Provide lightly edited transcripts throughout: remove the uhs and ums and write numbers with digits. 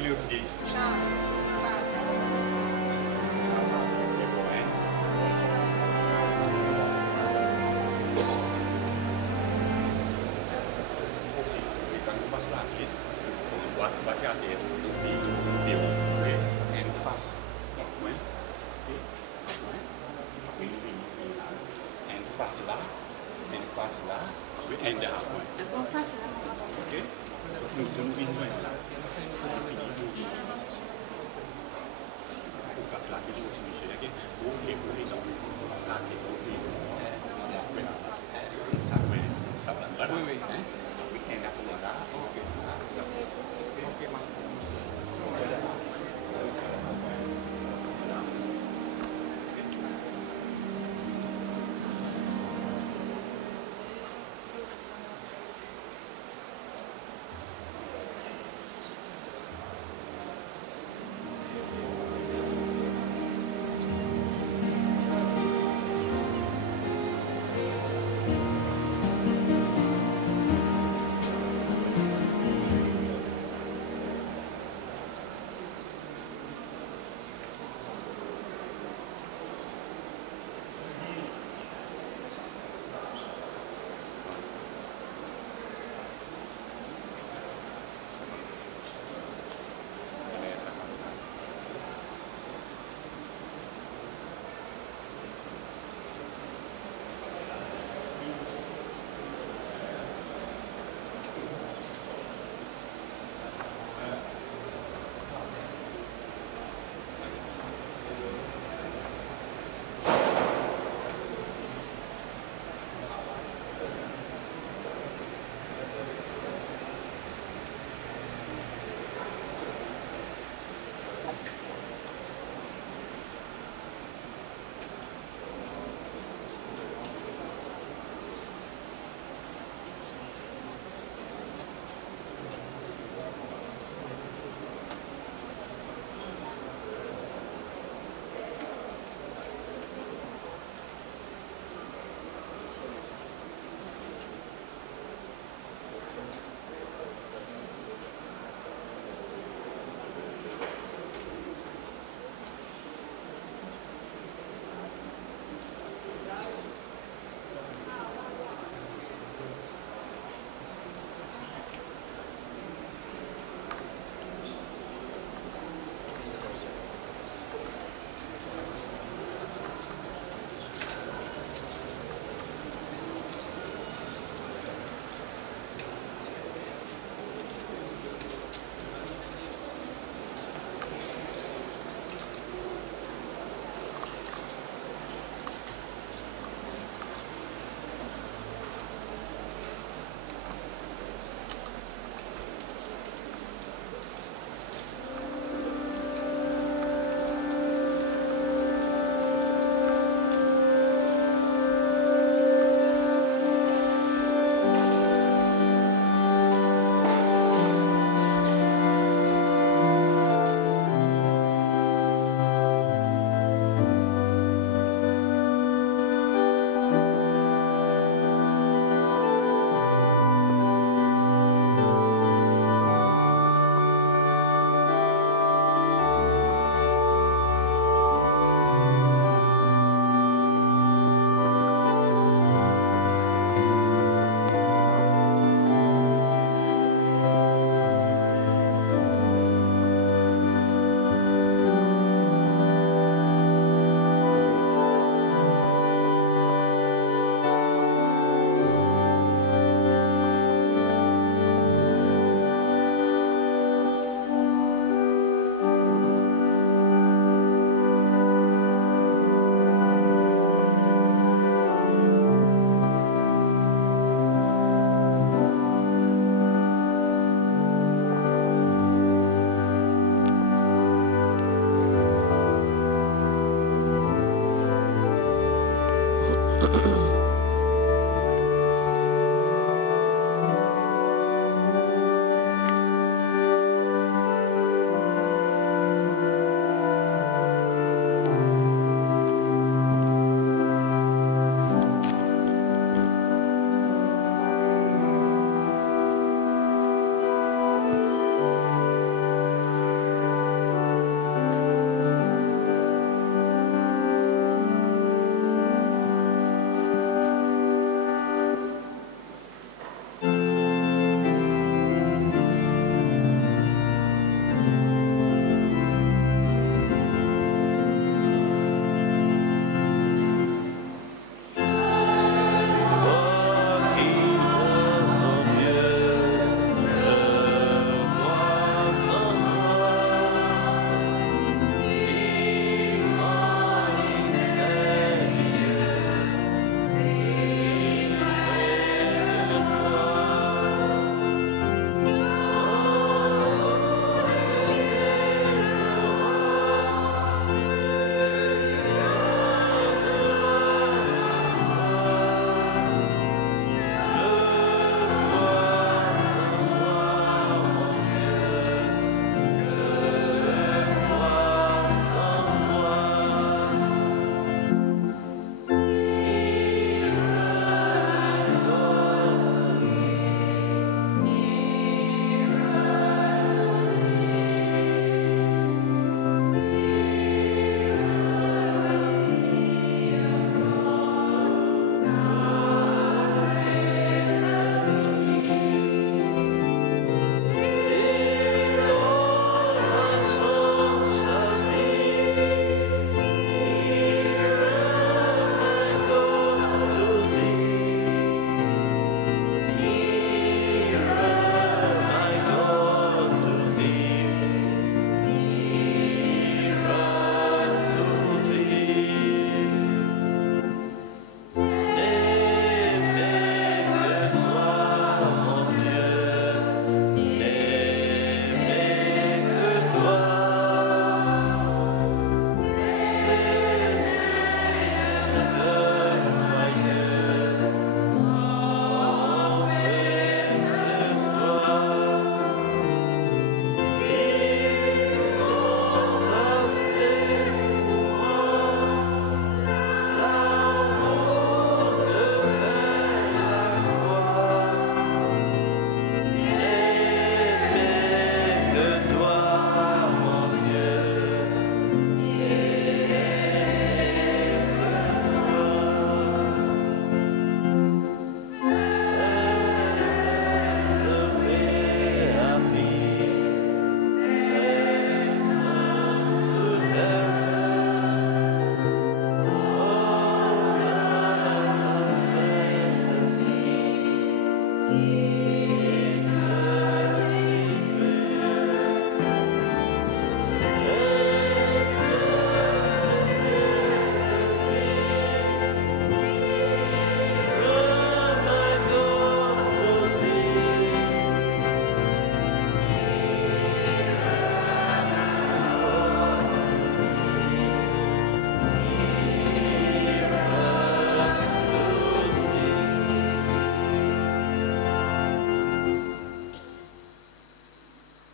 le pied. Quand on passe la vie, on va regarder le pied, et on passe. And pass là, we end up. On passe là, on passe là. Ok? Nous venons là. On passe là, qui est aussi Michel. Ok? Ok, pour exemple, on passe là, qui est aussi. Ça va. Voilà. Oui, oui. We end up là. Ok. Ok,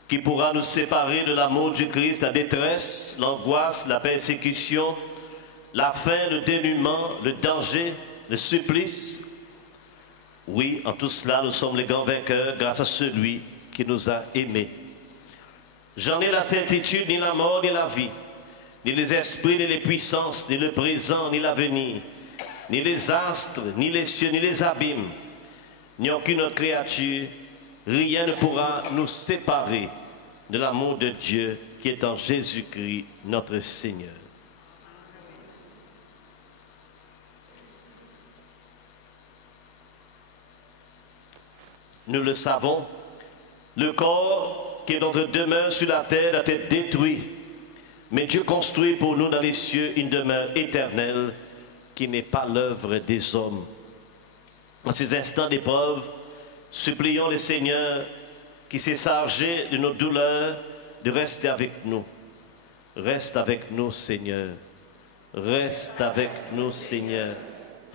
Qui pourra nous séparer de l'amour du Christ, la détresse, l'angoisse, la persécution, la faim, le dénuement, le danger, le supplice? Oui, en tout cela, nous sommes les grands vainqueurs grâce à celui qui nous a aimés. J'en ai la certitude, ni la mort, ni la vie, ni les esprits, ni les puissances, ni le présent, ni l'avenir, ni les astres, ni les cieux, ni les abîmes, ni aucune autre créature, rien ne pourra nous séparer de l'amour de Dieu qui est en Jésus-Christ, notre Seigneur. Nous le savons, le corps qui est notre demeure sur la terre a été détruit, mais Dieu construit pour nous dans les cieux une demeure éternelle qui n'est pas l'œuvre des hommes. En ces instants d'épreuve, supplions le Seigneur qui s'est chargé de nos douleurs de rester avec nous. Reste avec nous, Seigneur. Reste avec nous, Seigneur.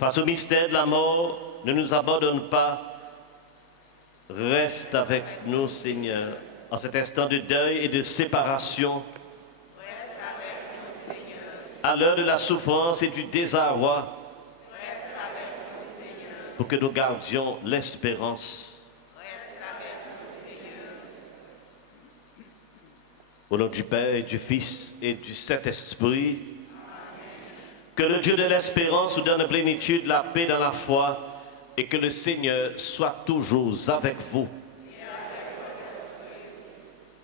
Face au mystère de la mort, ne nous abandonne pas. Reste avec nous, Seigneur. En cet instant de deuil et de séparation, Reste avec nous, Seigneur. à l'heure de la souffrance et du désarroi, Reste avec nous, Seigneur. pour que nous gardions l'espérance. Au nom du Père et du Fils et du Saint-Esprit, que le Dieu de l'espérance nous donne la plénitude, la paix dans la foi, et que le Seigneur soit toujours avec vous.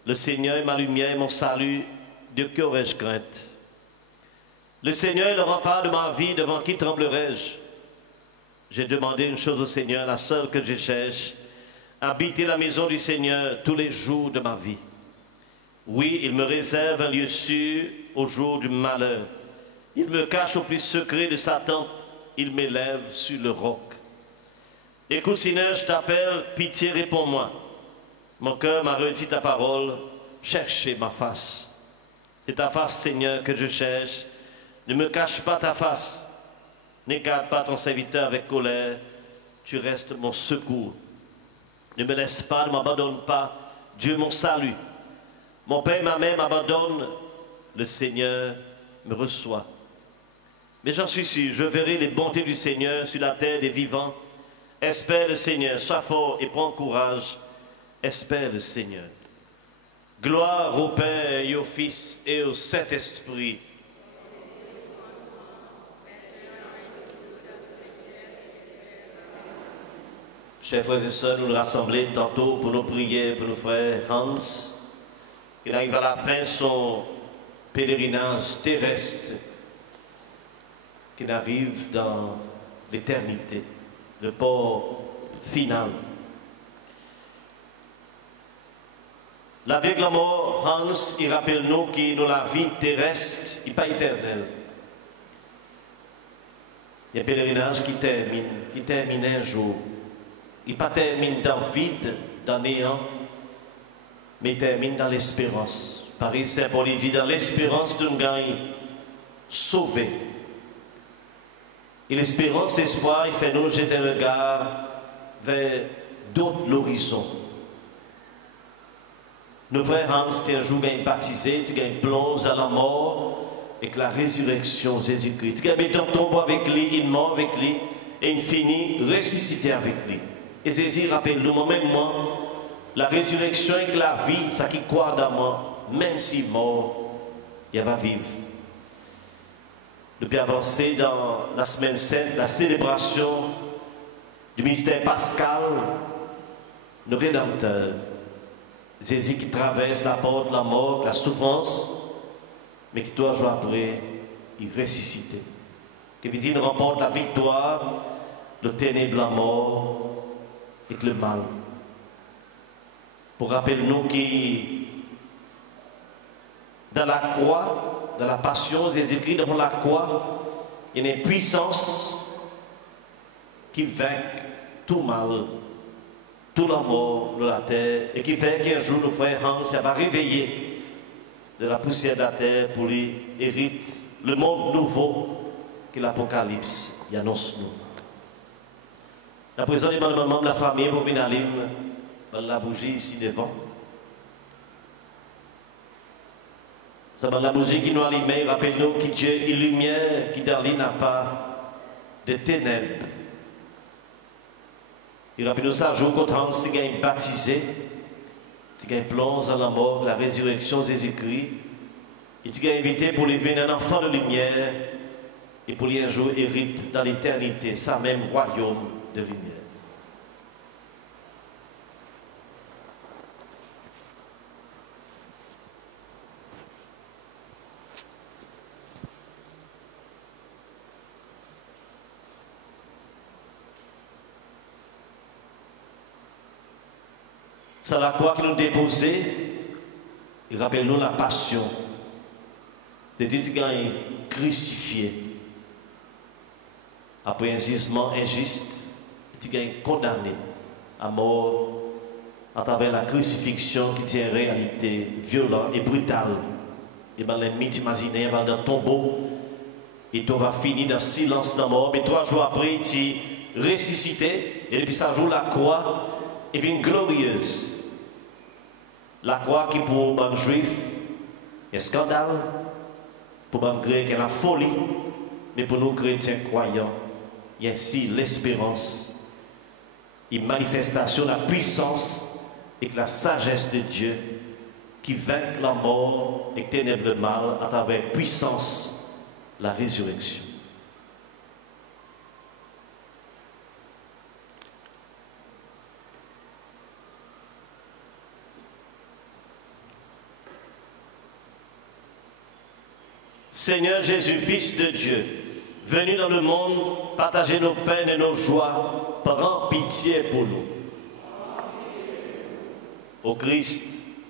Le Seigneur est ma lumière, mon salut, de qui aurais-je crainte? Le Seigneur est le rempart de ma vie, devant qui tremblerais-je? J'ai demandé une chose au Seigneur, la seule que je cherche, habiter la maison du Seigneur tous les jours de ma vie. Oui, il me réserve un lieu sûr au jour du malheur. Il me cache au plus secret de sa tente. Il m'élève sur le roc. Écoute, Seigneur, je t'appelle, pitié, réponds-moi. Mon cœur m'a redit ta parole, cherchez ma face. C'est ta face, Seigneur, que je cherche. Ne me cache pas ta face. N'écarte pas ton serviteur avec colère. Tu restes mon secours. Ne me laisse pas, ne m'abandonne pas. Dieu, mon salut. Mon père et ma mère m'abandonnent, le Seigneur me reçoit. Mais j'en suis sûr, je verrai les bontés du Seigneur sur la terre des vivants. Espère le Seigneur, sois fort et prends courage. Espère le Seigneur. Gloire au Père et au Fils et au Saint-Esprit. Chers frères et sœurs, nous nous rassemblons tantôt pour nos prières pour nos frères Hans. Il arrive à la fin son pèlerinage terrestre, qu'il arrive dans l'éternité, le port final. Avec la mort, Hans, il rappelle nous que dans la vie terrestre, il n'est pas éternel. Il y a un pèlerinage qui termine un jour. Il ne pas termine dans le vide, dans le néant, mais il termine dans l'espérance. Paris Saint Paul dit dans l'espérance d'un gagne sauvé. Et l'espérance, l'espoir, il fait nous jeter un regard vers d'autres l'horizon. Nos frères Hans, tu un jour bien baptisé, tu gagnes plonge dans la mort et que la résurrection Jésus-Christ. Tu gagnes ton tombeau avec lui, il mort avec lui et il finit ressuscité avec lui. Et Jésus rappelle-nous, moi-même, moi, la résurrection et la vie, ça qui croit dans moi, même si mort, il va vivre. Depuis avancer dans la semaine sainte, la célébration du mystère pascal, le Rédempteur, Jésus qui traverse la porte, la mort, la souffrance, mais qui 3 jours après, il ressuscite. Qui veut dire, il remporte la victoire, le ténèbre, la mort, et le mal. Pour rappeler nous qui, dans la croix, dans la passion, Jésus-Christ, dans la croix, il y a une puissance qui vainc tout mal, tout la mort de la terre, et qui fait qu'un jour, nos frères Hans va réveiller de la poussière de la terre pour lui hériter le monde nouveau que l'Apocalypse y annonce nous. La présence des membres de la famille pour venir allumer la bougie ici devant. Ça va la bougie qui nous allume, rappelle-nous que Dieu est lumière qui dans lui n'a pas de ténèbres. Il rappelle-nous ça jour quand Hans est baptisé, il est plongé dans la mort, la résurrection de Jésus-Christ. Il est invité pour lui venir un enfant de lumière et pour lui un jour hériter dans l'éternité, sa même royaume de lumière. C'est la croix qui nous déposait, et rappelle-nous la passion. C'est-à-dire qu'il est crucifié. Après un jugement injuste, il est condamné à mort à travers la crucifixion qui tient en réalité violente et brutale. Et bien l'ennemi t'imagine, va dans le tombeau, et tu vas finir dans le silence de la mort, mais 3 jours après, tu es ressuscité, et depuis ça joue la croix, et vient glorieuse. La croix qui pour les juifs est scandale, pour les grecs est la folie, mais pour nous chrétiens croyants, il y a ainsi l'espérance, une manifestation de la puissance et de la sagesse de Dieu qui vainc la mort et les ténèbres de mal à travers puissance, la résurrection. Seigneur Jésus, Fils de Dieu, venu dans le monde, partager nos peines et nos joies, prends pitié pour nous. Ô Christ,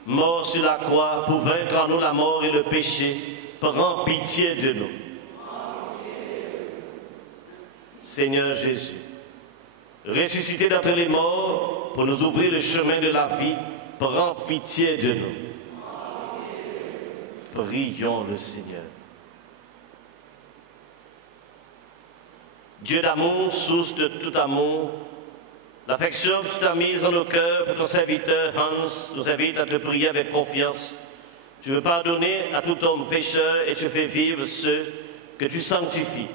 mort sur la croix pour vaincre en nous la mort et le péché, prends pitié de nous. Seigneur Jésus, ressuscité d'entre les morts pour nous ouvrir le chemin de la vie, prends pitié de nous. Prions le Seigneur. Dieu d'amour, source de tout amour, l'affection que tu as mise dans nos cœurs pour ton serviteur Hans nous invite à te prier avec confiance. Tu veux pardonner à tout homme pécheur et tu fais vivre ceux que tu sanctifies.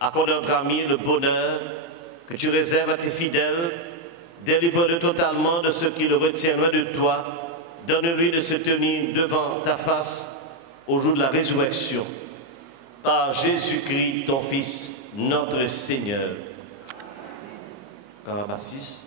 Accorde à notre ami le bonheur que tu réserves à tes fidèles. Délivre-le totalement de ce qui le retient loin de toi. Donne-lui de se tenir devant ta face au jour de la résurrection. Par Jésus-Christ, ton Fils, notre Seigneur. Carabassis.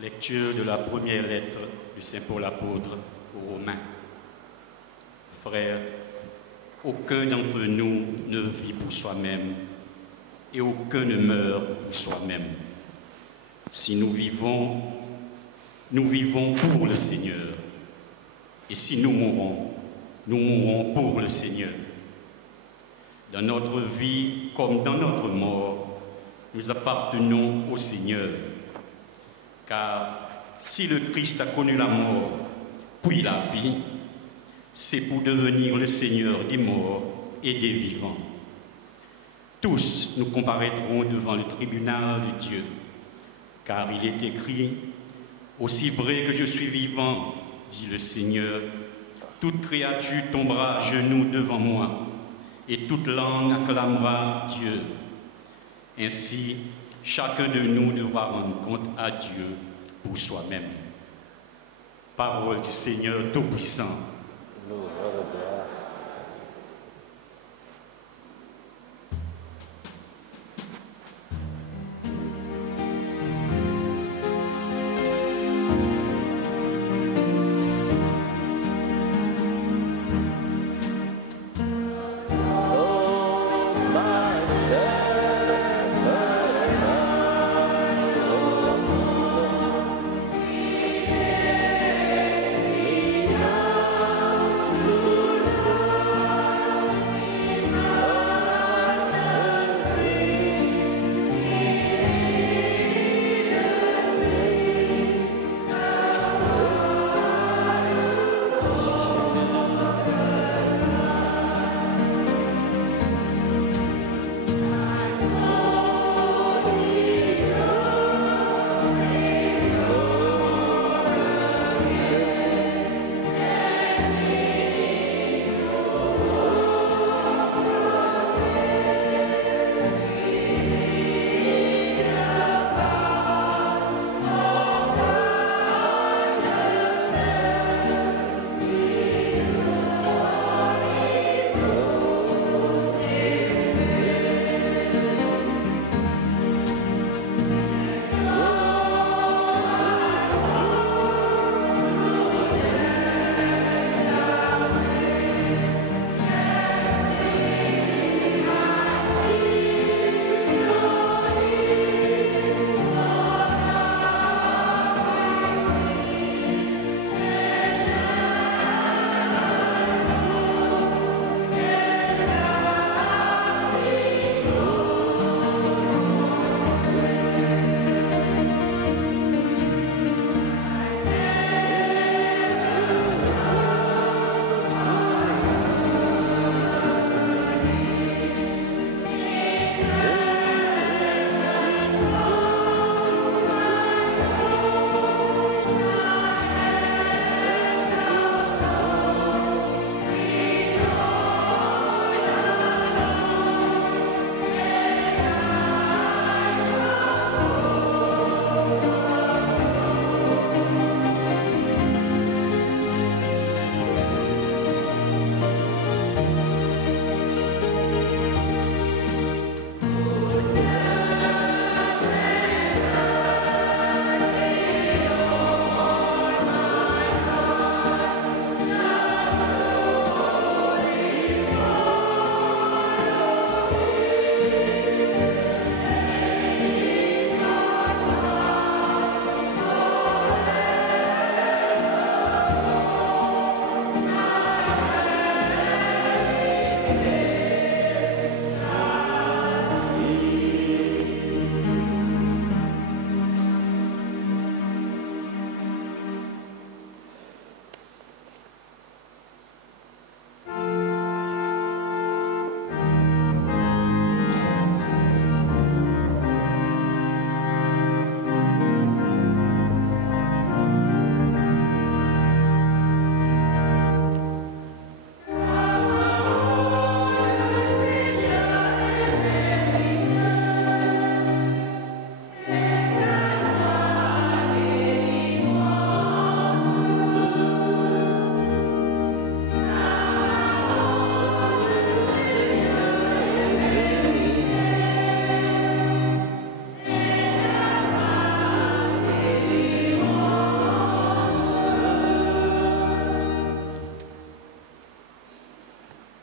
Lecture de la première lettre du Saint Paul apôtre aux Romains. Frères, aucun d'entre nous ne vit pour soi-même et aucun ne meurt pour soi-même. Si nous vivons pour le Seigneur. Et si nous mourrons pour le Seigneur. Dans notre vie comme dans notre mort, nous appartenons au Seigneur. Car si le Christ a connu la mort, puis la vie, c'est pour devenir le Seigneur des morts et des vivants. Tous nous comparaîtrons devant le tribunal de Dieu, car il est écrit, « Aussi vrai que je suis vivant, dit le Seigneur, toute créature tombera à genoux devant moi, et toute langue acclamera Dieu. » Ainsi, chacun de nous devra rendre compte à Dieu pour soi-même. Parole du Seigneur Tout-Puissant.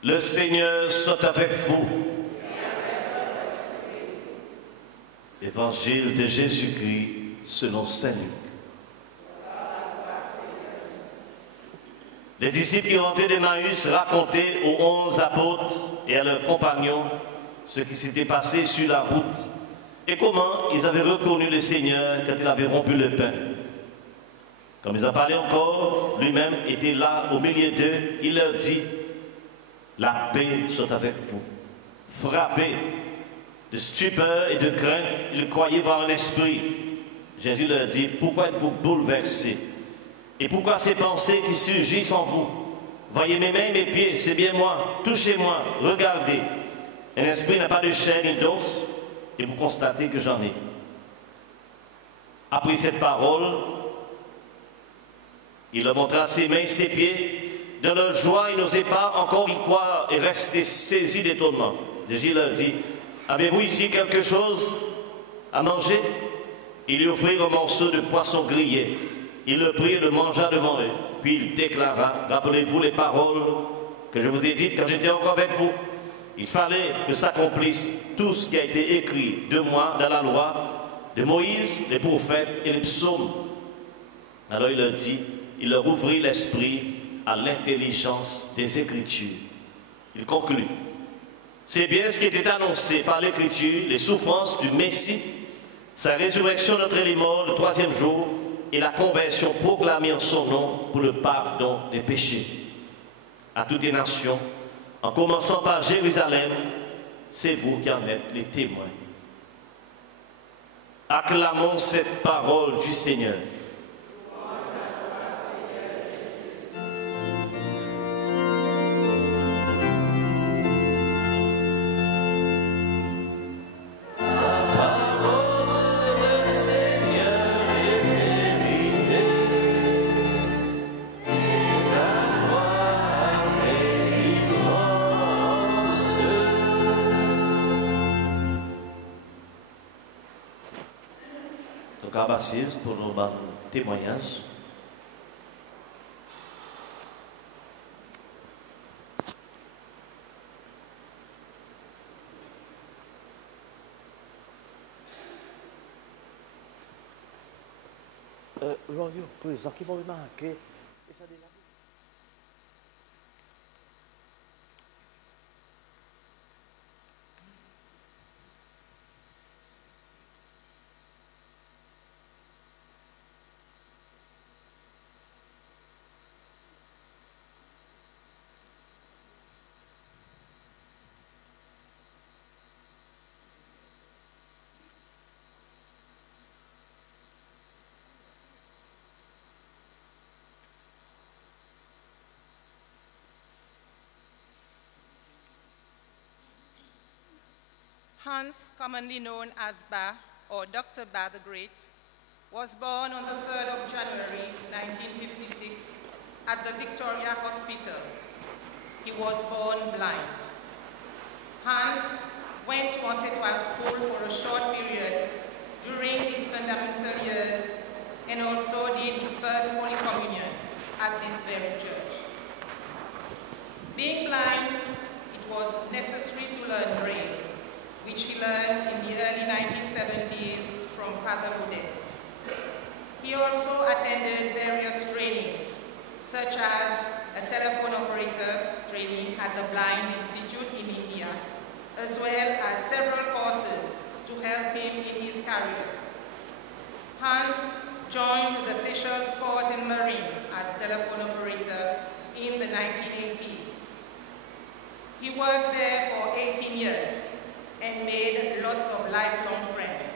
Le Seigneur soit avec vous. Évangile de Jésus-Christ selon Saint Luc. Les disciples qui rentraient d'Emmaüs racontaient aux 11 apôtres et à leurs compagnons ce qui s'était passé sur la route et comment ils avaient reconnu le Seigneur quand il avait rompu le pain. Comme ils en parlaient encore, lui-même était là au milieu d'eux, il leur dit: la paix soit avec vous. Frappés de stupeur et de crainte, ils croyaient voir un esprit. Jésus leur dit: pourquoi êtes-vous bouleversés? Et pourquoi ces pensées qui surgissent en vous? Voyez mes mains et mes pieds, c'est bien moi. Touchez-moi, regardez. Un esprit n'a pas de chair ni d'os, et vous constatez que j'en ai. Après cette parole, il leur montra ses mains et ses pieds. Dans leur joie, ils n'osaient pas encore y croire et restaient saisis d'étonnement. Jésus leur dit: avez-vous ici quelque chose à manger? Il lui offrit un morceau de poisson grillé. Il le prit et le mangea devant eux. Puis il déclara: rappelez-vous les paroles que je vous ai dites quand j'étais encore avec vous. Il fallait que s'accomplisse tout ce qui a été écrit de moi dans la loi, de Moïse, les prophètes et les psaumes. Alors il leur dit, il leur ouvrit l'esprit à l'intelligence des Écritures. Il conclut: c'est bien ce qui était annoncé par l'Écriture, les souffrances du Messie, sa résurrection d'entre les morts le 3e jour, et la conversion proclamée en son nom pour le pardon des péchés. À toutes les nations, en commençant par Jérusalem, c'est vous qui en êtes les témoins. Acclamons cette parole du Seigneur. Assise pour nos témoignages. Royal, présent qui vont remarquer et ça déjà. Hans, commonly known as Ba, or Dr. Ba the Great, was born on the 3rd of January 1956 at the Victoria Hospital. He was born blind. Hans went to Montserrat School for a short period during his fundamental years and also did his first Holy Communion at this very church. Being blind, it was necessary to learn Braille, which he learned in the early 1970s from Father Modeste. He also attended various trainings, such as a telephone operator training at the Blind Institute in India, as well as several courses to help him in his career. Hans joined the Seychelles Port and Marine as telephone operator in the 1980s. He worked there for 18 years and made lots of lifelong friends,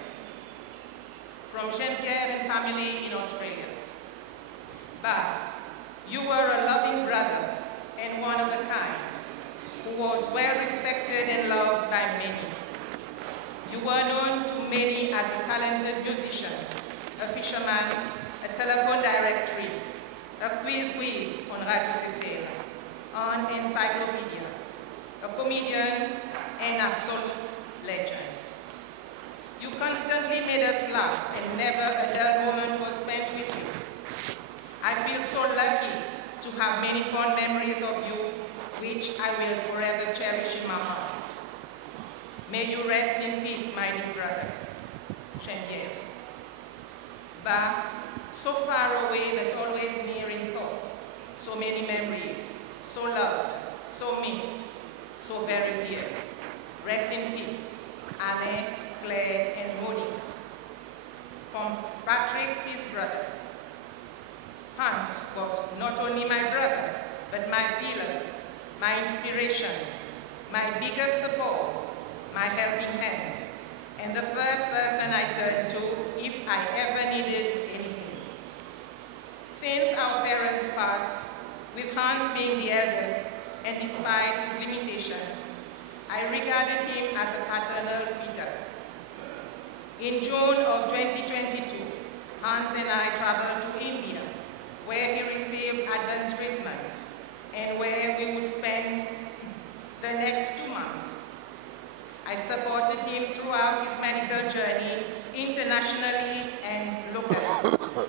from Jean-Pierre and family in Australia. But you were a loving brother and one of a kind, who was well respected and loved by many. You were known to many as a talented musician, a fisherman, a telephone directory, a quiz on Radio Cicero, an encyclopedia, a comedian, an absolute legend. You constantly made us laugh and never a dull moment was spent with you. I feel so lucky to have many fond memories of you which I will forever cherish in my heart. May you rest in peace, my dear brother, Shenye. Ba, so far away but always near in thought, so many memories, so loved, so missed, so very dear. Rest in peace, Alain, Claire, and Monique. From Patrick, his brother. Hans was not only my brother, but my pillar, my inspiration, my biggest support, my helping hand, and the first person I turned to if I ever needed anything. Since our parents passed, with Hans being the eldest, and despite his limitations, I regarded him as a paternal figure. In June of 2022, Hans and I traveled to India, where he received advanced treatment, and where we would spend the next 2 months. I supported him throughout his medical journey, internationally and locally.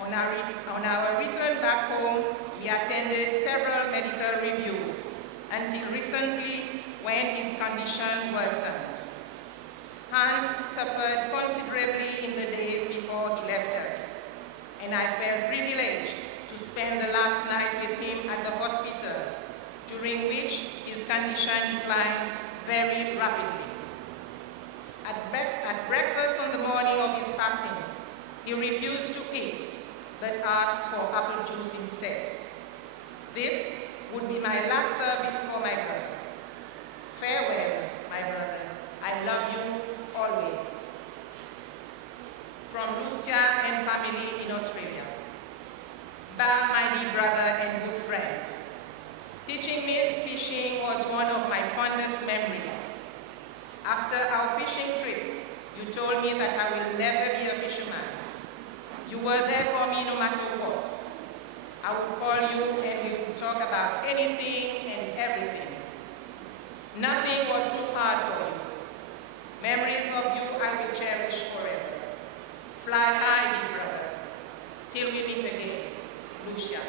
On our return back home, he attended several medical reviews, until recently when his condition worsened. Hans suffered considerably in the days before he left us, and I felt privileged to spend the last night with him at the hospital, during which his condition declined very rapidly. At breakfast on the morning of his passing, he refused to eat, but asked for apple juice instead. This would be my last service for my brother. Farewell, my brother. I love you always. From Lucia and family in Australia. Ba, my dear brother and good friend. Teaching me fishing was one of my fondest memories. After our fishing trip, you told me that I will never be a fisherman. You were there for me no matter what. I would call you and we would talk about anything and everything. Nothing was too hard for you. Memories of you I will cherish forever. Fly high, big brother, till we meet again, Lucia.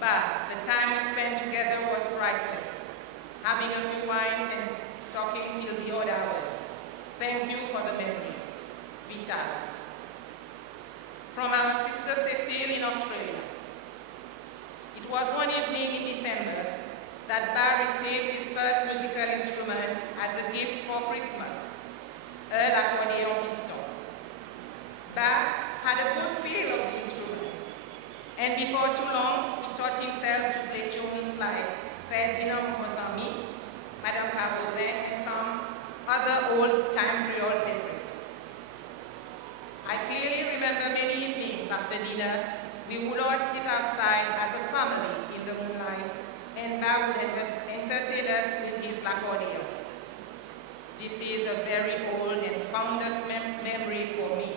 But the time we spent together was priceless, having a few wines and talking till the odd hours. Thank you for the memories. Vital. From our sister Cecile in Australia. It was one evening in December that Ba received his first musical instrument as a gift for Christmas, l'accordion piston. Ba had a good feel of the instrument, and before too long, he taught himself to play tunes like Ferdinand Mozami, Madame Carosin, and some other old-time Creole favorites. I clearly remember many evenings after dinner, we would all sit outside as a family in the moonlight, and Ba would entertain us with his accordion. This is a very old and fondest memory for me,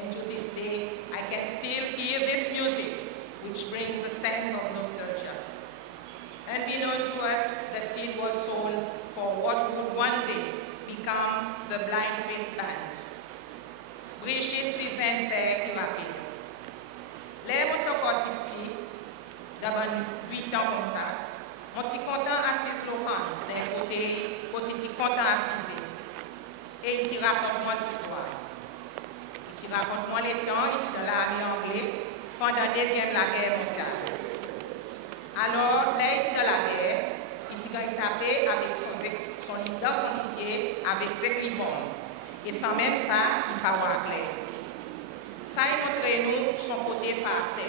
and to this day, I can still hear this music, which brings a sense of nostalgia. Unbeknown to us, the seed was sown for what would one day become the Blind Faith Band. Brigitte Lisense Irapé. Les mots encore titi, d'abord 8 ans comme ça, mon petit content assise Laurence d'un côté, petit content assise. Et il raconte moi l'histoire. Il raconte moi les temps, il est dans l'armée anglaise pendant la deuxième guerre mondiale. Alors, là, il est dans la guerre, il a tapé avec dans son lisier avec ses clivons. Et sans même ça, il parle anglais. Ça, il montre nous son côté farcé.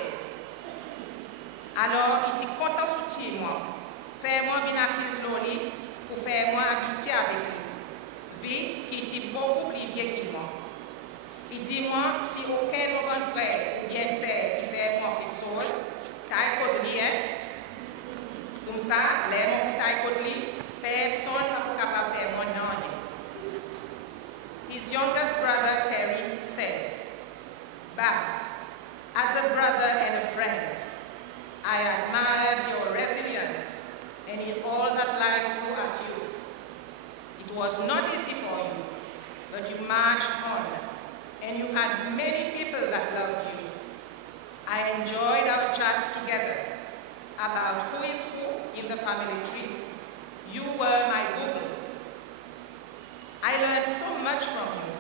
Alors, il dit content soutien moi. Fais-moi venir assise Loli pour faire moi habiter avec lui. Vie qui dit beaucoup plus vieux que moi. Il dit moi, si aucun de mon frère ou bien sœur qui fait moi quelque chose, taille pour rien. Comme ça, les mon taille pour lui, personne n'est capable de faire moi non. His youngest brother, Terry, says, Ba, as a brother and a friend, I admired your resilience and in all that life threw at you. It was not easy for you, but you marched on, and you had many people that loved you. I enjoyed our chats together about who is who in the family tree. You were my Google. I learned so much from you.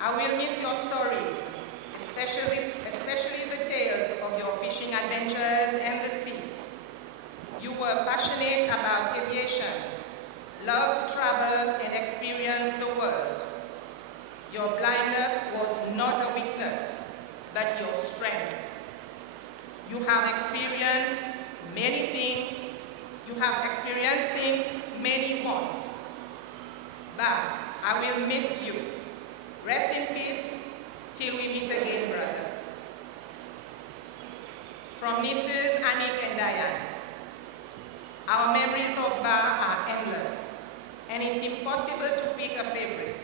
I will miss your stories, especially the tales of your fishing adventures and the sea. You were passionate about aviation, loved to travel and experience the world. Your blindness was not a weakness, but your strength. You have experienced many things. You have experienced things many won't. But I will miss you. Rest in peace till we meet again, brother. From Mrs. Annick and Diane. Our memories of Ba are endless, and it's impossible to pick a favorite.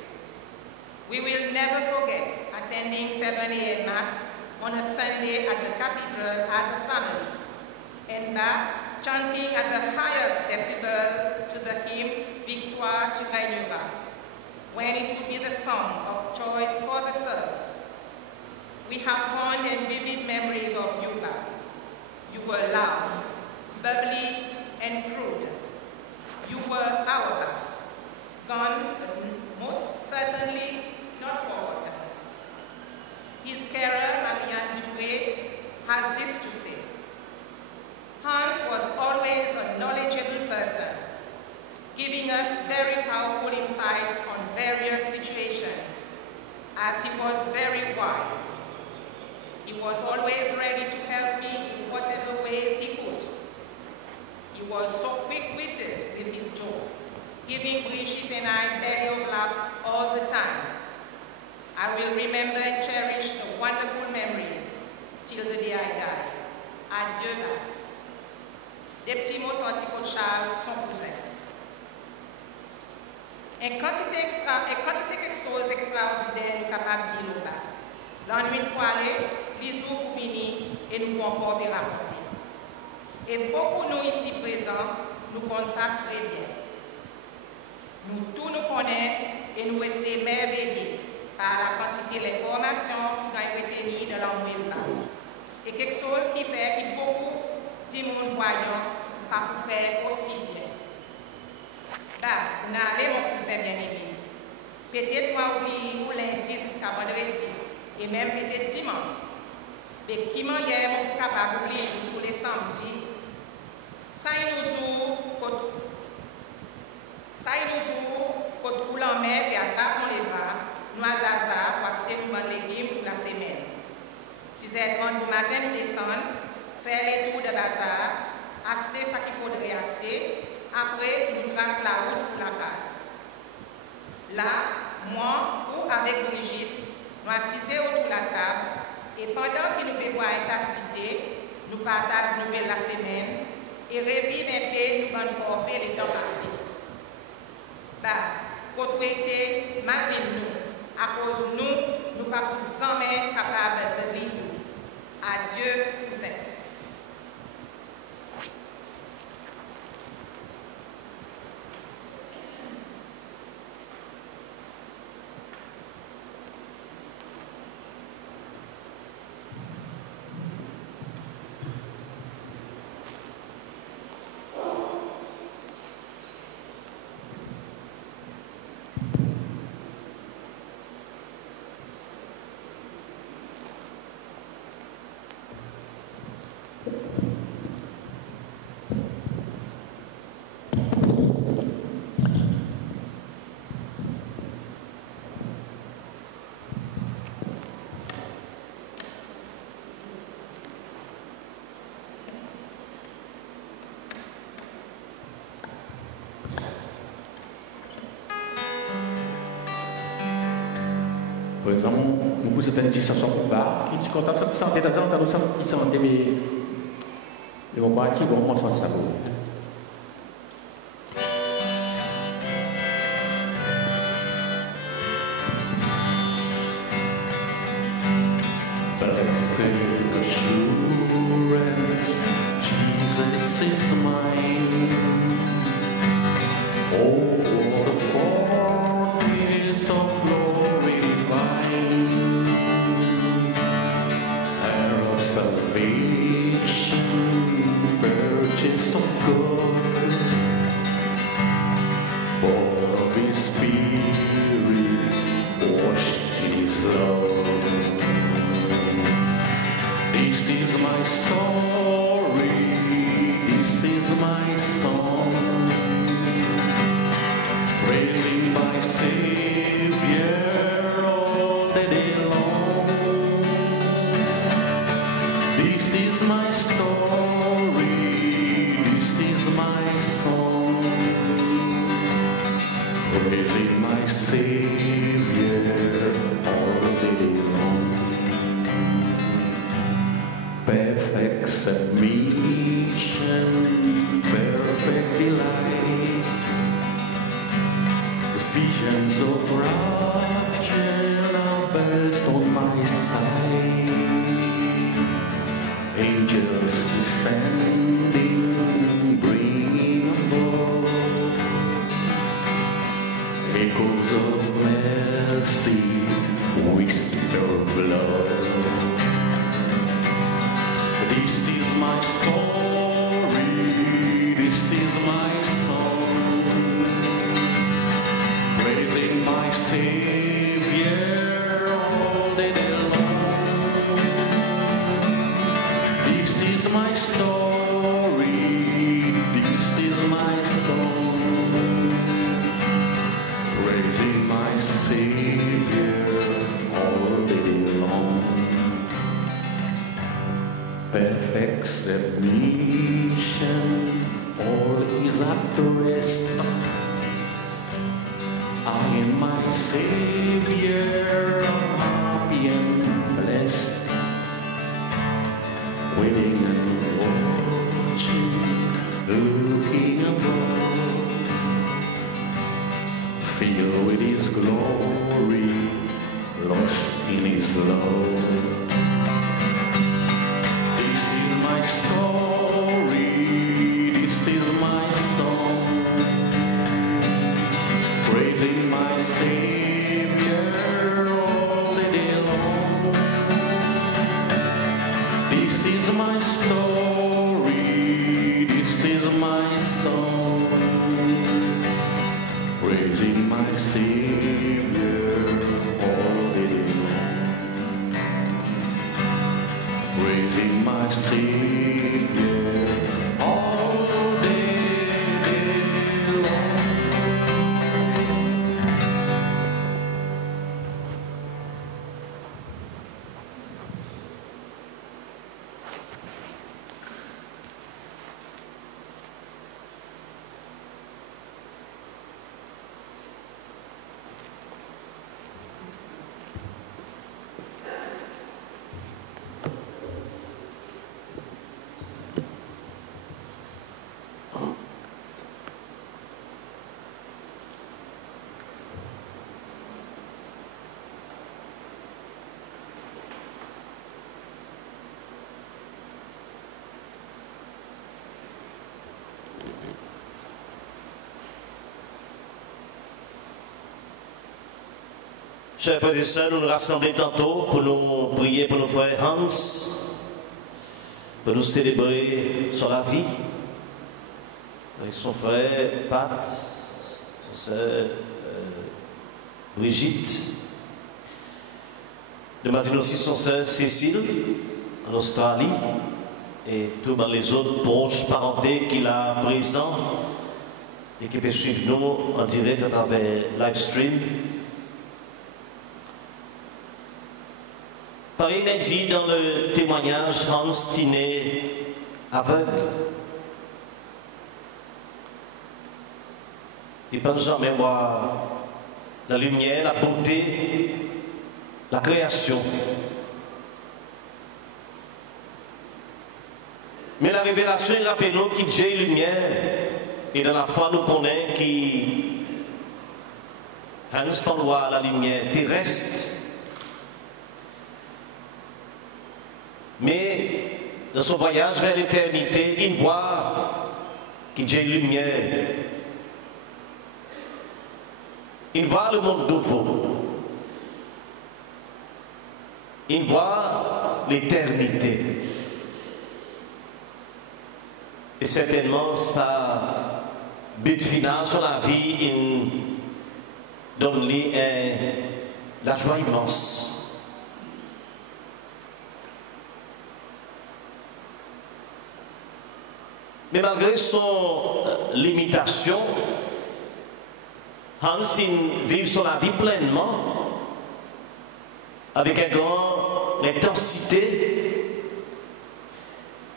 We will never forget attending 7 a.m. Mass on a Sunday at the cathedral as a family, and Ba chanting at the highest decibel to the hymn Victoire tu règneras, when it would be the song of choice for the service. We have fond and vivid memories of you, Ba. You were loud, bubbly, and crude. You were our Ba, gone, but most certainly not forgotten. His carer, Marianne Dupré, has this to say. Hans was always a knowledgeable person, giving us very powerful insights on various situations, as he was very wise. He was always ready to help me in whatever ways he could. He was so quick-witted with his jokes, giving Brigitte and I belly of laughs all the time. I will remember and cherish the wonderful memories till the day I die. Adieu, Ba. Des petits mots sortis pour Charles, son cousin. Une quantité d'extras extraordinaire nous capable de dire là. L'ennui de poiler, les jours pour finir et nous pouvons encore bien raconter. Et beaucoup de nous ici présents nous connaissons très bien. Nous tous nous connaissons et nous restons émerveillés par la quantité d'informations qui ont été mises dans l'envoi. Et quelque chose qui fait que beaucoup de monde voyant pas pour faire aussi bien. Bah, on a allé mon cousin bien-aimé. Peut-être moi oublier ou lundi jusqu'à vendredi, et même peut-être dimanche. Mais qui m'en hier, mon capable d'oublier tous les samedis. Ça nous ouvre, quand roule en mer, et attrape les bras, nous à Gaza, pour acheter nous les légumes pour la semaine. 6h30 du matin, nous descendons, faire les tours de bazar, acheter ce qu'il faudrait acheter. Après, nous traçons la route pour la case. Là, moi ou avec Brigitte, nous assisons autour de la table et pendant que nous buvons une tasse de thé, nous partageons nos nouvelles la semaine et revivons un peu nous bonnes forfaits les temps passés. Bah, pour été, imagine-nous, à cause de nous, nous ne sommes pas jamais capables de vivre. Adieu, cousin. Par exemple, nous posons une situation pour bas, qui est content de santé, de santé, mais on va qui vont m'en sortir. Blessed assurance, Jesus is mine. Oh, what a foretaste of glory divine, heir of salvation, purchased of God, born of His Spirit, washed in His love. This is my story, this is my song, praising my Savior all the day long. This is my story, this is my song, praising my Savior all the day long. Perfect submission, perfect delight, visions of rapture are burst on my side. Angels descending, bringing above echoes of mercy, whisper of love. This is my story, this is my song, praising my Savior all the day long. This is my story, this is my song, praising my Savior all the day long. Perfect submission, all is at rest. I am my Savior, happy and blessed, waiting and watching, looking above, filled with His glory, lost in His love. This is my story, this is my song, praising my Savior all the day long. This is my story, this is my song, praising my Savior all the day long, praising my Savior all the day long. Chers frères et sœurs, nous nous rassemblons tantôt pour nous prier pour nos frères Hans, pour nous célébrer sur la vie, avec son frère Pat, sa sœur Brigitte. De maintenant aussi son sœur Cécile, en Australie, et tous les autres proches parentés qu'il a présents et qui peuvent suivre nous en direct à travers live stream. Pareil n'est dit dans le témoignage, Hans Tiné aveugle. Il ne peut jamais voir la lumière, la beauté, la création. Mais la révélation, il rappelle nous qu'il est lumière. Et dans la foi, nous connaissons qui Hans peut voir la lumière terrestre. Mais dans son voyage vers l'éternité, il voit qu'il y a une lumière. Il voit le monde nouveau. Il voit l'éternité. Et certainement, ça, but final sur la vie, il donne-lui la joie immense. Mais malgré son limitation, Hans vit sur la vie pleinement, avec une grande intensité.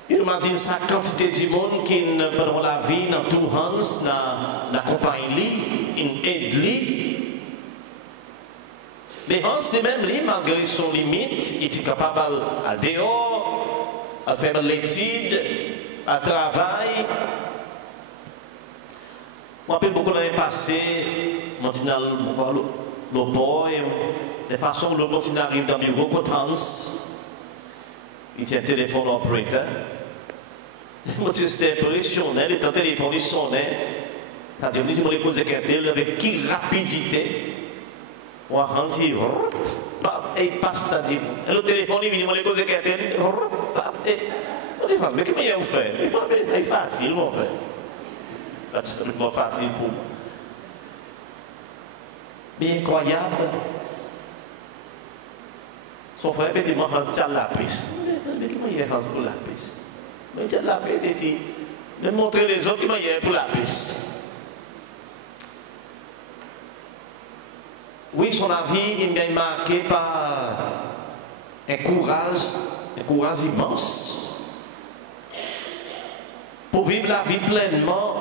Il imagine sa quantité de monde qui pendant la vie dans tout Hans, n'accompagne lui, il aide lui. Mais Hans lui-même, lui, malgré son limite, il est capable à dehors, à faire l'étude, à travailler. Je me rappelle beaucoup l'année passée, je suis dans le port, de façon dont je arrive dans le bureau, quand Hans, il y a un téléphone opérateur. J'étais impressionné, le téléphone il sonnait. C'est-à-dire, je me posais avec quelle rapidité. Moi, Hans, il passe ça, dit. Le téléphone, il me posait mais comment vous faites? C'est facile, mon frère. C'est absolument facile pour moi. Mais incroyable. Son frère petit moi Hans tient la piste. Mais comment il est Hans pour la piste? Mais il tient la piste et dit, de montrer les autres comment il est pour la piste. Oui, son avis, il est marqué par un courage immense. Pour vivre la vie pleinement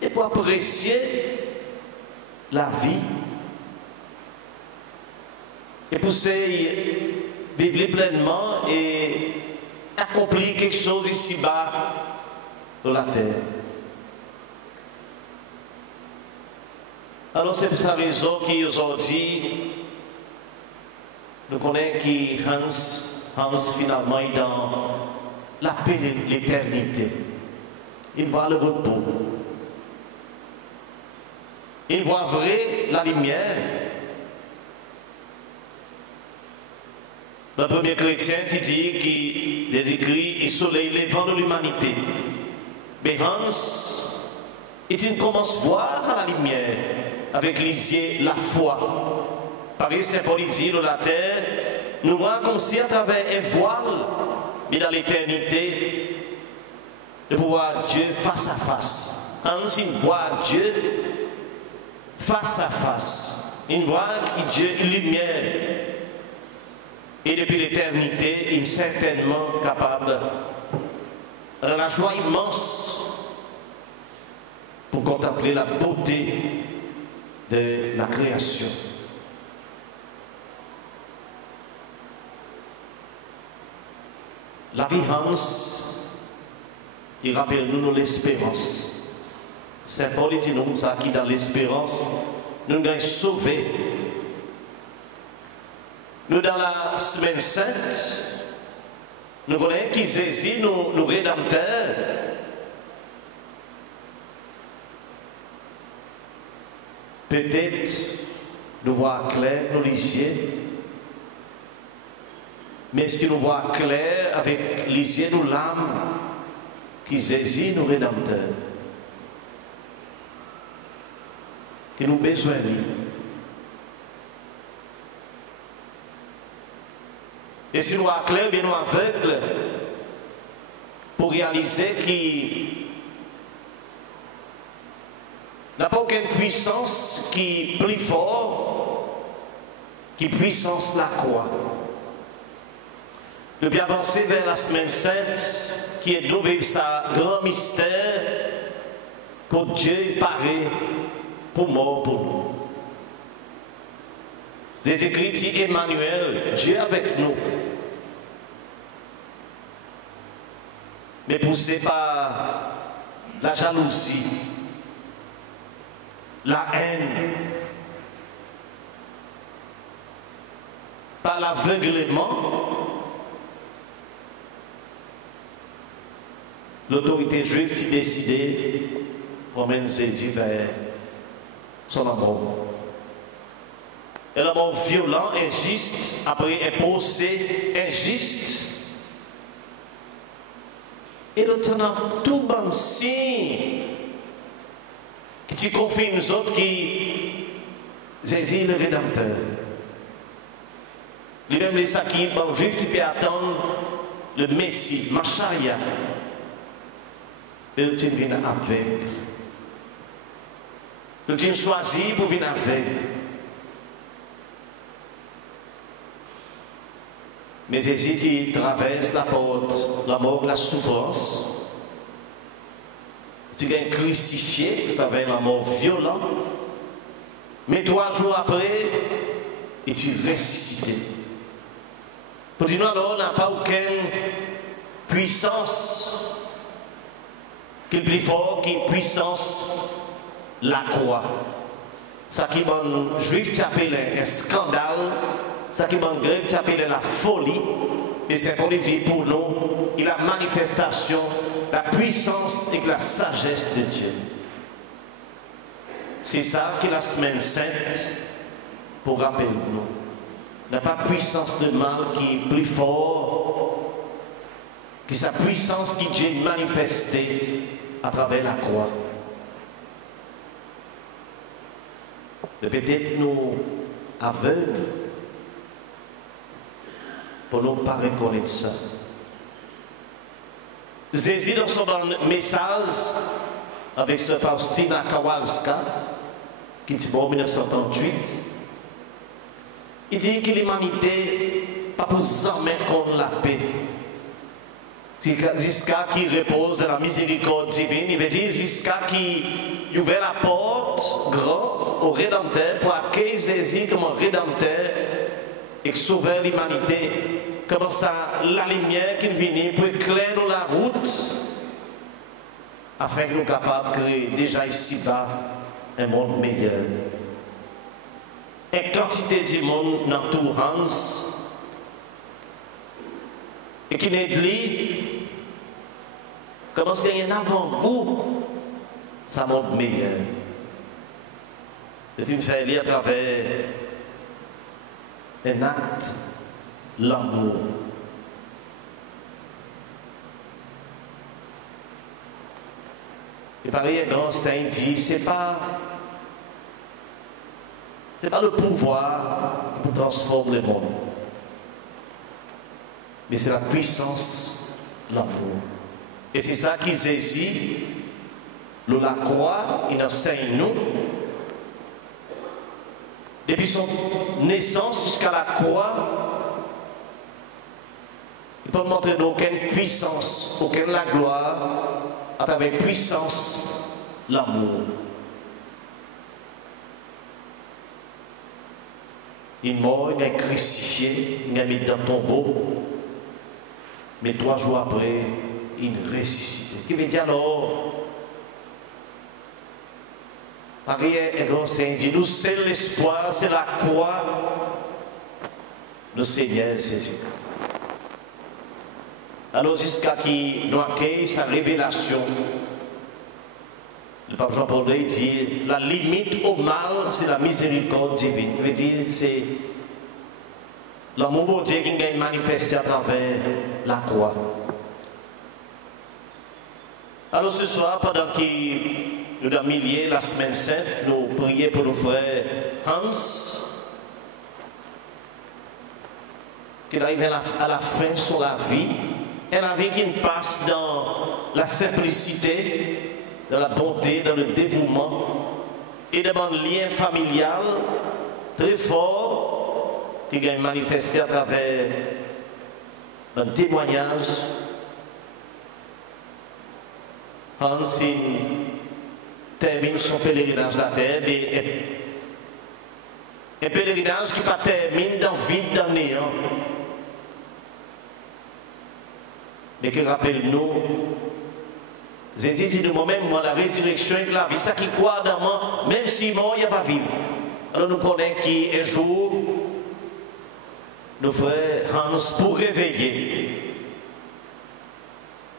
et pour apprécier la vie. Et pour vivre pleinement et accomplir quelque chose ici-bas sur la terre. Alors c'est pour sa raison qu'aujourd'hui, nous connaissons que Hans finalement est dans la paix de l'éternité. Il voit le repos. Il voit vrai la lumière. Le premier chrétien qui dit qu'il les écrits et soleil levant de l'humanité. Mais Hans, il commence à voir la lumière avec les yeux la foi. Paris Saint Paul dit dans la terre, nous voyons comme si à travers un voile, mais dans l'éternité, de voir Dieu face à face. Hans, il voit Dieu face à face. Il voit que Dieu est lumière. Et depuis l'éternité, il est certainement capable de la joie immense pour contempler la beauté de la création. La vie Hans, il rappelle nous l'espérance. Saint Paul dit nous qui dans l'espérance, nous sommes sauvés. Nous dans la semaine sainte, nous connaissons qui Jésus, nous rédempteurs. Peut-être nous voyons clair dans les yeux. Mais si nous voyons clair avec les yeux de l'âme, qui Jésus nous rédempteur, qui nous besoin de lui. Et si nous voyons clair, bien nous aveugles, pour réaliser qu'il n'a pas aucune puissance qui est plus fort, qui puissance la croix. Depuis avancer vers la semaine sainte, qui est d'ouvrir sa grand mystère, que Dieu paraît pour mort pour nous. Des écrits Emmanuel, Dieu avec nous. Mais poussé par la jalousie, la haine, par l'aveuglement, l'autorité juive qui décidait d'emmener Jésus vers son amour. Et l'amour violent, injuste, après un procès injuste, Et l'autre, c'est dans tout bon signe qui confirme nous autres qui Jésus le Rédempteur. Lui-même, les saquis, bon, juif, tu peux attendre le Messie, Machaya. Et tu viens avec. Tu choisi pour venir avec. Mais Jésus il traverse la porte, la mort, la souffrance. Tu es crucifié, tu avais la mort violente. Mais 3 jours après, et tu es ressuscité. Pour dire alors, on n'a pas aucune puissance qui est plus fort, qui est puissance la croix. Ça qui est juif, tu appelles un scandale. Ça qui est grec, tu appelles la folie. Et c'est qu'on dit pour nous, il a manifestation, la puissance et la sagesse de Dieu. C'est ça qui est la semaine sainte pour rappeler nous. Il n'y a pas puissance de mal qui est plus fort que sa puissance qui Dieu manifestée à travers la croix. Et peut-être nous aveugles pour ne pas reconnaître ça. Jésus dans son message avec ce Faustina Kowalska qui dit en 1938, il dit que l'humanité pas pour jamais contre la paix. Jusqu'à qui repose dans la miséricorde divine, il veut dire jusqu'à qui ouvre la porte grand au Rédempteur pour accueillir Jésus comme un Rédempteur et sauver l'humanité. Comme ça, la lumière qui vient pour éclairer dans la route afin que nous soyons capables de créer déjà ici-bas un monde meilleur. Une quantité de monde dans tout Hans et qui n'est plus comment est-ce qu'il y a un avant-goût ça monde meilleur. C'est une faille à travers un acte, l'amour. Et pareil, non, Saint dit, c'est pas le pouvoir qui peut transformer le monde, mais c'est la puissance, l'amour. Et c'est ça qui Jésus, la croix, il enseigne nous. Depuis son naissance jusqu'à la croix, il peut montrer aucune puissance, aucune la gloire, à travers puissance, l'amour. Il mort, il est crucifié, il est mis dans le tombeau, mais 3 jours après, il ressuscite. Qui veut dire alors, Marie et l'Ancien dit, nous c'est l'espoir, c'est la croix de Seigneur Jésus. Alors jusqu'à qui nous accueille sa révélation, le pape Jean-Paul II dit, la limite au mal, c'est la miséricorde divine. Il veut dire, c'est l'amour de Dieu qui est manifesté à travers la croix. Alors ce soir, pendant que nous avons milliers la semaine sainte, nous prions pour nos frères Hans, qu'il arrive à la fin sur la vie, et la vie qui passe dans la simplicité, dans la bonté, dans le dévouement, et dans un lien familial très fort qui est manifesté à travers un témoignage. Hans termine son pèlerinage à la terre, et un pèlerinage qui ne termine dans le vide, dans le néant, mais qui rappelle nous, j'ai dit de moi-même, moi, la résurrection et la vie, ça qui croit dans moi, même si mort, il va vivre. Alors nous connaissons qu'un jour, nos frères Hans pour réveiller.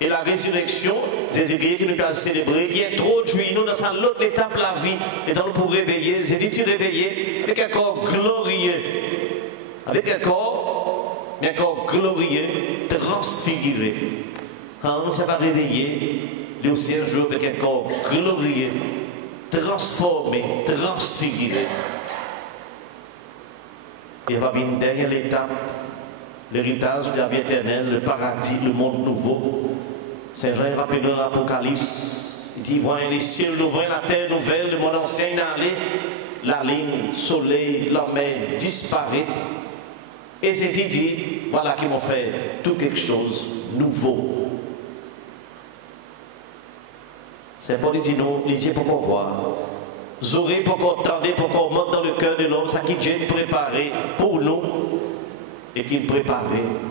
Et la résurrection, Jésus-Christ qui nous a célébré, il y a trop de juillet, nous dans l'autre étape de la vie, et dans nous pour réveiller, j'ai dit tu réveiller avec un corps glorieux, avec un corps glorieux, transfiguré, Hans va réveiller, lui aussi un jour avec un corps glorieux, transformé, transfiguré. Il va venir derrière l'étape, l'héritage de la vie éternelle, le paradis, le monde nouveau. Saint Jean rappelle dans l'Apocalypse, il dit, voyez les cieux nouveaux, la terre nouvelle, le monde ancien aller, la ligne, le soleil, la mer disparaît. Et c'est dit, voilà qu'ils m'ont fait tout quelque chose de nouveau. C'est pour les dire, les yeux pour qu'on voit. Vous aurez pour qu'on entende, pour qu'on monte dans le cœur de l'homme, ça qui Dieu préparé pour nous et qu'il préparait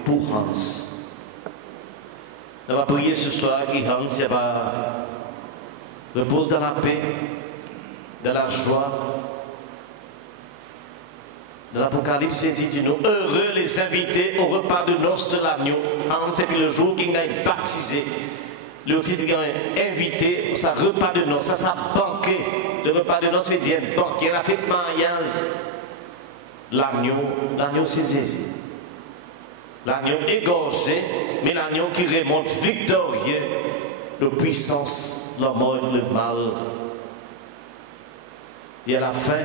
pour Hans. On va prier ce soir que Hans va reposer dans la paix, dans la joie. Dans l'Apocalypse, il dit nous, heureux les invités au repas de noces de l'agneau. Hans, depuis le jour qu'il a été baptisé, le titre qu'il a invité, ça repas de noces, ça banquet. Le repas de noces veut dire banquet, il a fait mariage. L'agneau c'est Jésus. L'agneau égorgé, mais l'agneau qui remonte victorieux de puissance, la mort, le mal. Et à la fin,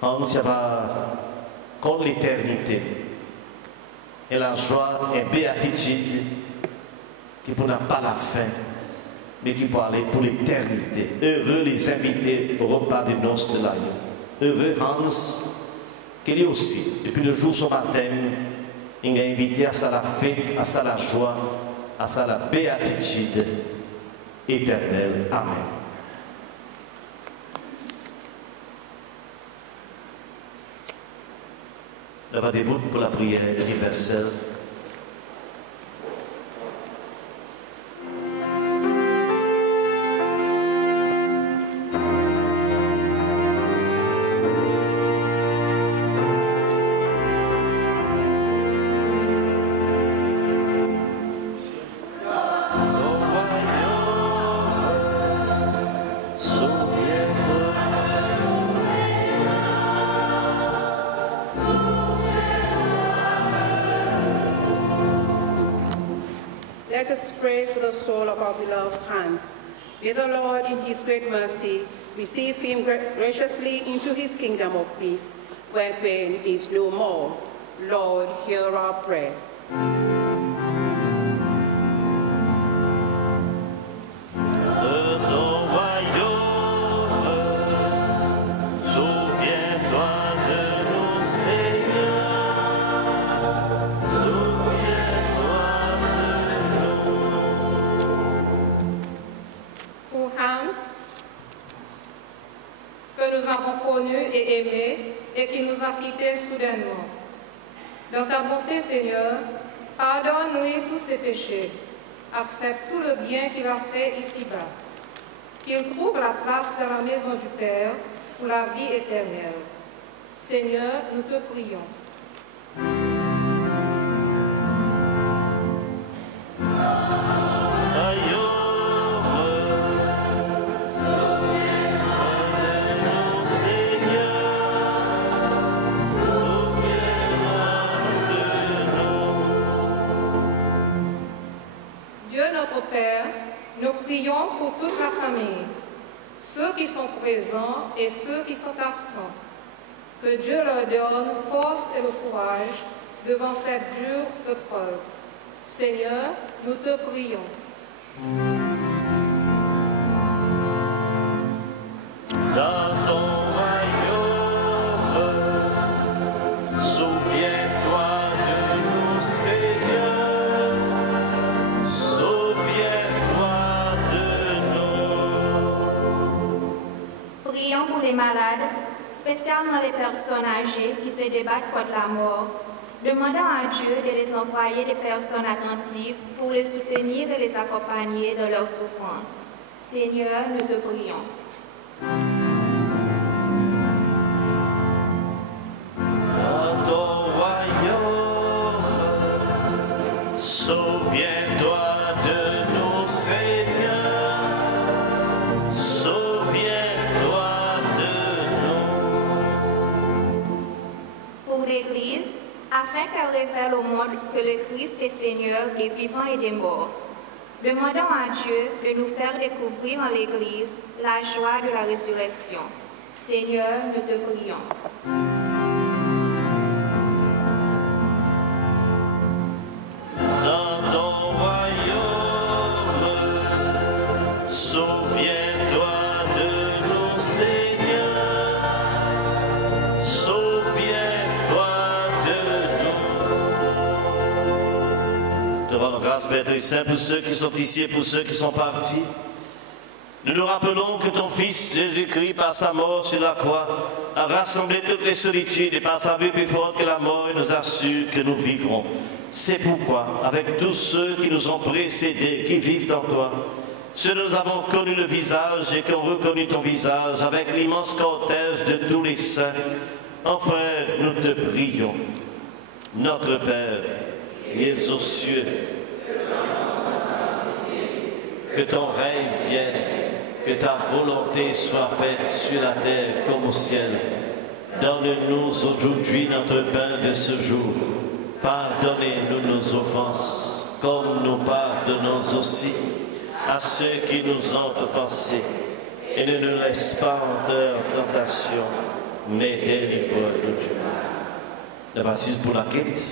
Hans va contre l'éternité. Et la joie et béatitude qui pour n'a pas la fin, mais qui peut aller pour l'éternité. Heureux les invités au repas de noces de l'agneau. Heureux Hans, qui lui aussi, depuis le jour de son baptême, il a invité à ça la fête, à ça la joie, à ça la béatitude éternelle. Amen. On va débuter pour la prière universelle. Let us pray for the soul of our beloved Hans. May the Lord, in his great mercy, receive him graciously into his kingdom of peace, where pain is no more. Lord, hear our prayer. Nous avons connu et aimé et qui nous a quittés soudainement. Dans ta bonté, Seigneur, pardonne-lui tous ses péchés. Accepte tout le bien qu'il a fait ici-bas. Qu'il trouve la place dans la maison du Père pour la vie éternelle. Seigneur, nous te prions. Père, nous prions pour toute la famille, ceux qui sont présents et ceux qui sont absents. Que Dieu leur donne force et le courage devant cette dure épreuve. Seigneur, nous te prions. Dans ton royaume, souviens-toi de nous, Seigneur. Prions pour les malades, spécialement les personnes âgées qui se débattent contre la mort, demandant à Dieu de les envoyer des personnes attentives pour les soutenir et les accompagner dans leurs souffrances. Seigneur, nous te prions. Dans ton royaume, souviens-toi de nous, Seigneur. Souviens-toi de nous. Pour l'Église, afin qu'elle révèle au monde que le Christ est Seigneur des vivants et des morts. Demandons à Dieu de nous faire découvrir en l'Église la joie de la résurrection. Seigneur, nous te prions. Dans ton royaume, souviens-toi de nous, Seigneur. Souviens-toi de nous. Te rendons grâce, Père très saint, pour ceux qui sont ici et pour ceux qui sont partis. Nous nous rappelons que ton Fils Jésus-Christ, par sa mort sur la croix, a rassemblé toutes les solitudes et par sa vie plus forte que la mort, il nous assure que nous vivrons. C'est pourquoi, avec tous ceux qui nous ont précédés, qui vivent en toi, ceux dont nous avons connu le visage et qui ont reconnu ton visage, avec l'immense cortège de tous les saints, enfin, nous te prions. Notre Père, qui es aux cieux, que ton règne vienne, que ta volonté soit faite sur la terre comme au ciel. Donne-nous aujourd'hui notre pain de ce jour. Pardonnez-nous nos offenses, comme nous pardonnons aussi à ceux qui nous ont offensés. Et ne nous laisse pas entrer en tentation, mais délivre-nous du mal. La assise pour la quête.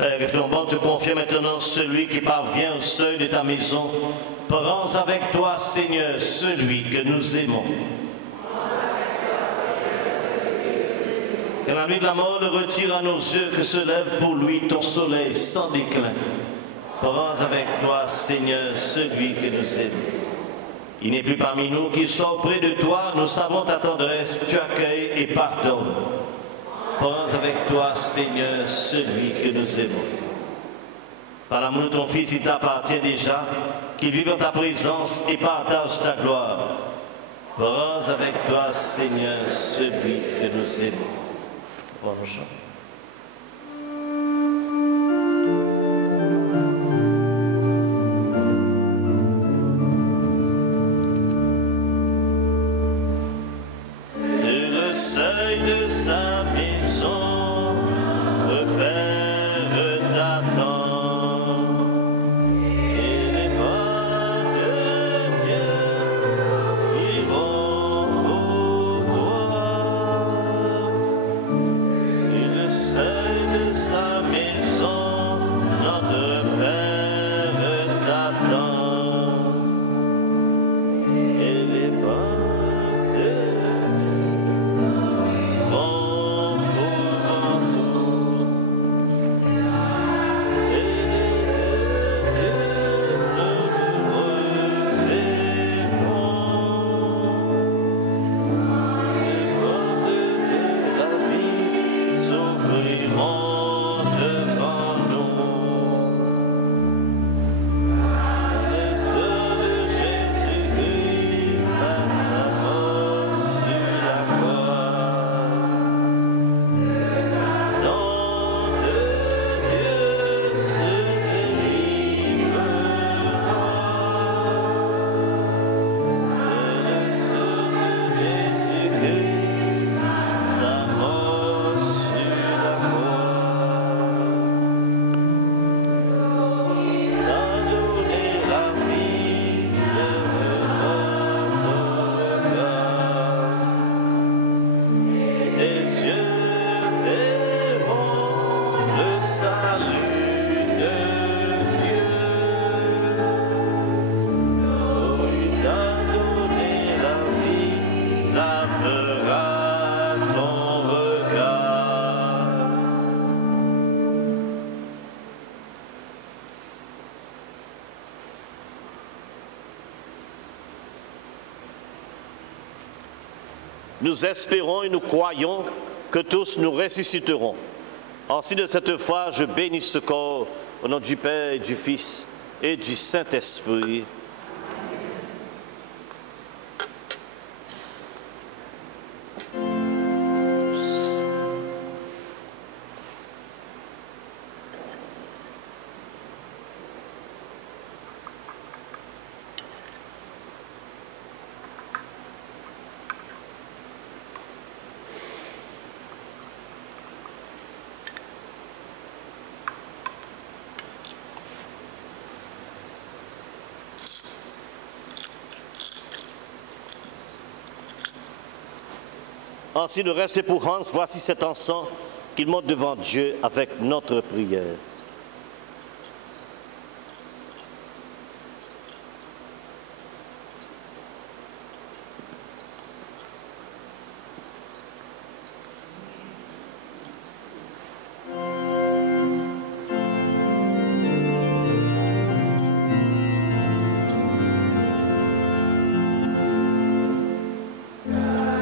Père flambant, te confie maintenant celui qui parvient au seuil de ta maison. Prends avec toi, Seigneur, celui que nous aimons. Que la nuit de la mort ne retire à nos yeux que se lève pour lui ton soleil sans déclin. Prends avec toi, Seigneur, celui que nous aimons. Il n'est plus parmi nous, qu'il soit auprès de toi, nous savons ta tendresse, tu accueilles et pardonnes. Prends avec toi, Seigneur, celui que nous aimons. Par l'amour de ton Fils, il t'appartient déjà, qu'il vive en ta présence et partage ta gloire. Prends avec toi, Seigneur, celui que nous aimons. Bonjour. Le seuil de sa maison, le Père t'attend. Et les pas de Dieu iront au droit. Et le seuil de sa maison, notre Père t'attend. Et les pas de Nous espérons et nous croyons que tous nous ressusciterons. Ainsi de cette foi, je bénis ce corps au nom du Père et du Fils et du Saint-Esprit. Ainsi ne reste pour Hans, voici cet encens qu'il monte devant Dieu avec notre prière. Amen.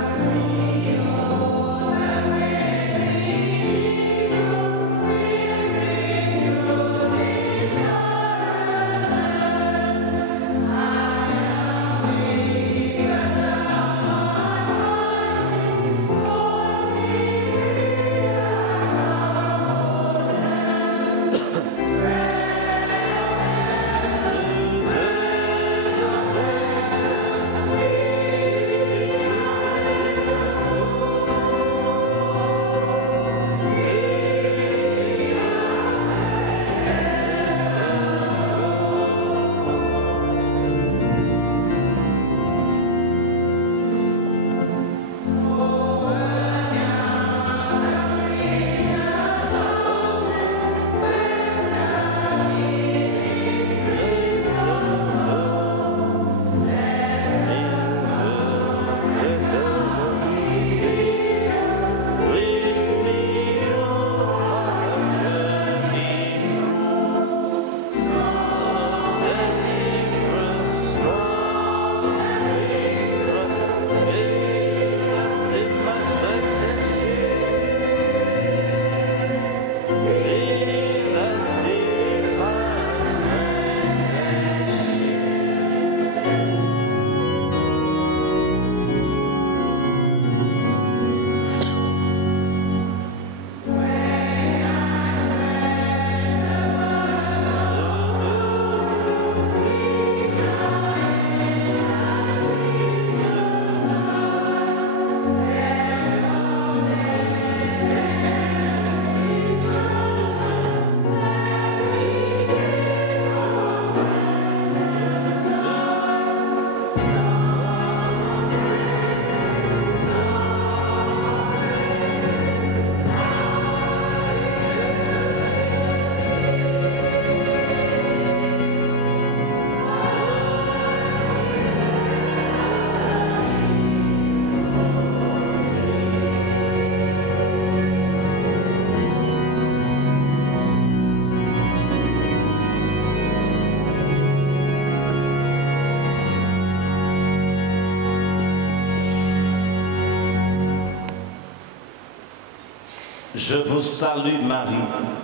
Je vous salue Marie,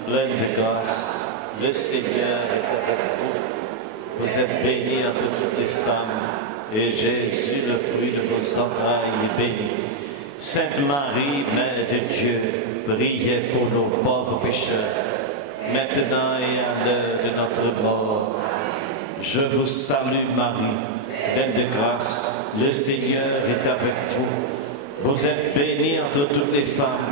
pleine de grâce. Le Seigneur est avec vous. Vous êtes bénie entre toutes les femmes, et Jésus, le fruit de vos entrailles, est béni. Sainte Marie, Mère de Dieu, priez pour nos pauvres pécheurs, maintenant et à l'heure de notre mort. Je vous salue Marie, pleine de grâce. Le Seigneur est avec vous. Vous êtes bénie entre toutes les femmes,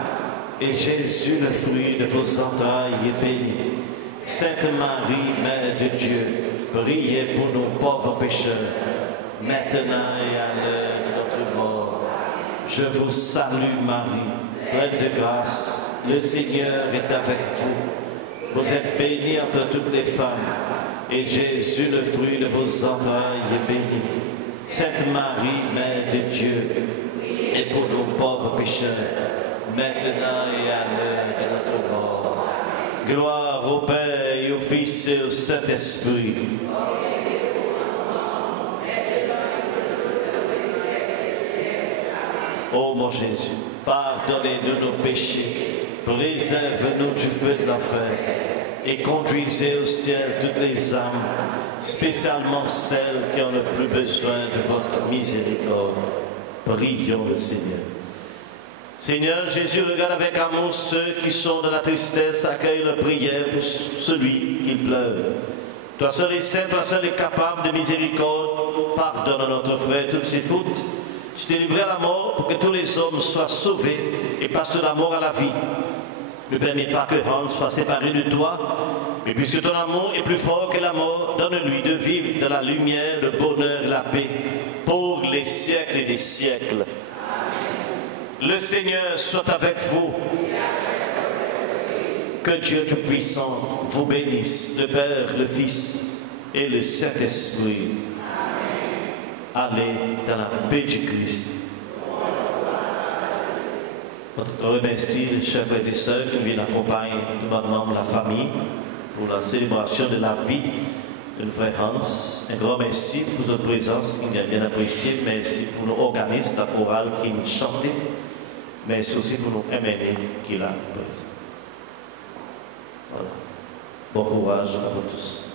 et Jésus, le fruit de vos entrailles, est béni. Sainte Marie, Mère de Dieu, priez pour nos pauvres pécheurs, maintenant et à l'heure de notre mort. Je vous salue Marie, pleine de grâce. Le Seigneur est avec vous. Vous êtes bénie entre toutes les femmes, et Jésus, le fruit de vos entrailles, est béni. Sainte Marie, Mère de Dieu, et pour nos pauvres pécheurs, maintenant et à l'heure de notre mort. Gloire au Père et au Fils et au Saint-Esprit. Ô mon Jésus, pardonnez-nous nos péchés, préserve-nous du feu de l'enfer et conduisez au ciel toutes les âmes, spécialement celles qui ont le plus besoin de votre miséricorde. Prions le Seigneur. Seigneur Jésus, regarde avec amour ceux qui sont dans la tristesse, accueille leur prière pour celui qui pleure. Toi seul est saint, toi seul est capable de miséricorde, pardonne à notre frère toutes ses fautes. Tu t'es livré à la mort pour que tous les hommes soient sauvés et passent de la mort à la vie. Ne permets pas que Hans soit séparé de toi, mais puisque ton amour est plus fort que la mort, donne-lui de vivre dans la lumière, le bonheur et la paix pour les siècles et des siècles. Le Seigneur soit avec vous. Que Dieu Tout-Puissant vous bénisse, le Père, le Fils et le Saint-Esprit. Allez dans la paix du Christ. On remercie les chers frères et sœurs qui viennent accompagner tout bonnement la famille pour la célébration de la vie de notre frère Hans. Un grand merci pour votre présence qui est bien appréciée. Merci pour nos organismes, la chorale qui nous chantait. Merci aussi pour nos MNE qui est là présent. Voilà. Bon courage à vous tous.